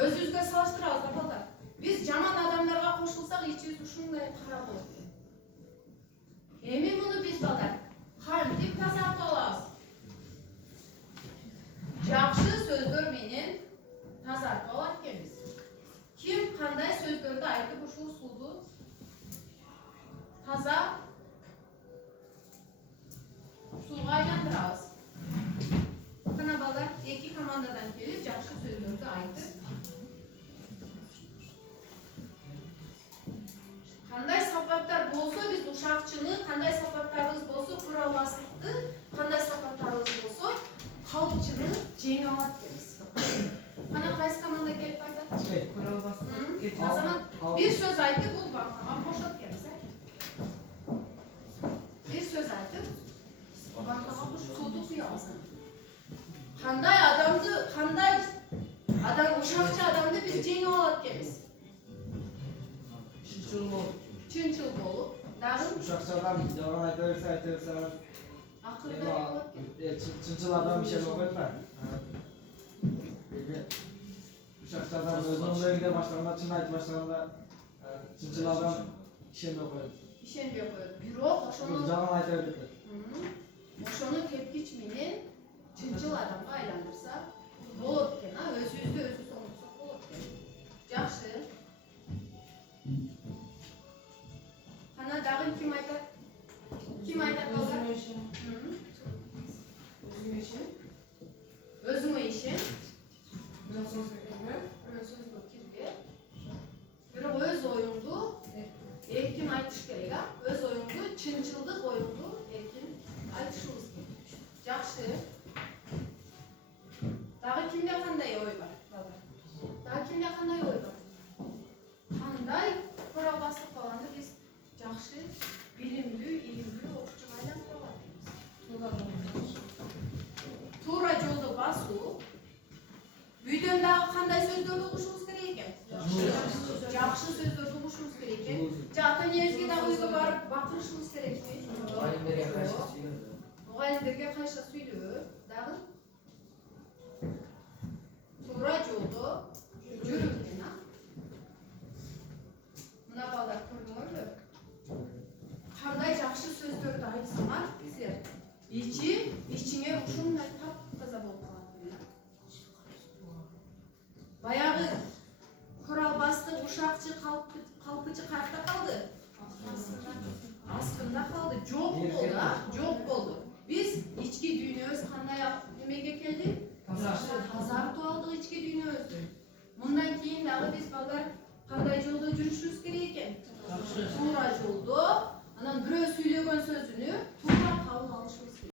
Өзүбүзгө салыштырабыз да балдар. Biz жаман адамдарга кошулсак, ичибиз ушундай кара болот. Эми муну биз балдар кантип тазартып алабыз? Жакшы сөздөр менен тазартып алат экенбиз. Ким кандай сөздөрдү айтып ушул сууду таза сууга айландырабыз? Кана балдар, эки командадан келип жакшы сөздөрдү айтып, кандай сапаттар болсо биз ушакчыны, кандай сапаттарыбыз болсо куралбастыкты, кандай сапаттарыбыз болсо калпчыны жеңе алат экенбиз. Кана кайсы команда келип айтат? Куралбастык. Азамат бир сөз айтып, бул банкага кошот экенбиз. Бир сөз айтып, банкага кошуп сууду куябыз. Кандай адам ушакчы адамды биз жеңе алат экенбиз? Чынчыл болуп, дагы ушакчы адам жалган айта берсе, акырда болот экен. чынчыл адам ишенип койт да. Ушакчы адам өзүнүн өмүрүндө баштаганда чын айтып баштаганда чынчыл адам ишенбей коет. Ишенбей коет. Бирок ошону жалган айта берет. Ошону тепкич менен чынчыл адамга айландырса болот экен, өзүбүздү өзүбүз оңдосок болот экен. Жакшы. Кана дагы ким айтат? Ким айтат балдар? Өзүңө ишен. Өзүңө ишен. Сөзгө кирбе. Бирок өз оюңду эркин айтыш керек, өз оюңду, чынчылдык оюңду эркин айтышыбыз керек. Жакшы. Дагы кимде кандай ой бар, балдар? Дагы кимде кандай ой бар? Кандай куралбастык баланы биз жакшы, билимдүү, илимдүү окуучуга айландыра алабыз? Туура жолду басуу. Үйдөн дагы кандай сөздөрдү угушубуз керек экен? Жакшы сөздөрдү угушубуз керек экен. Ата энебизге дагы үйгө барып бакырышыбыз керекпи? Мугалимдерге кайша сүйлөп, дагы туура жолдо жүрүп экен, Мына балдар көрдүңөрбү? Кандай жакшы сөздөрдү айтсаңар, силер ичиңер ушундай таптаза болуп калат. Баягы куралбастык ушакчы калпычы каякта калды? Астында калды. Жок болду, жок болду. Биз ички дүйнөбүз кандай эмеге келди? Тазартып алдык ички дүйнөбүздү. Мындан кийин дагы биз балдар кандай жолдо жүрүшүбүз керек экен?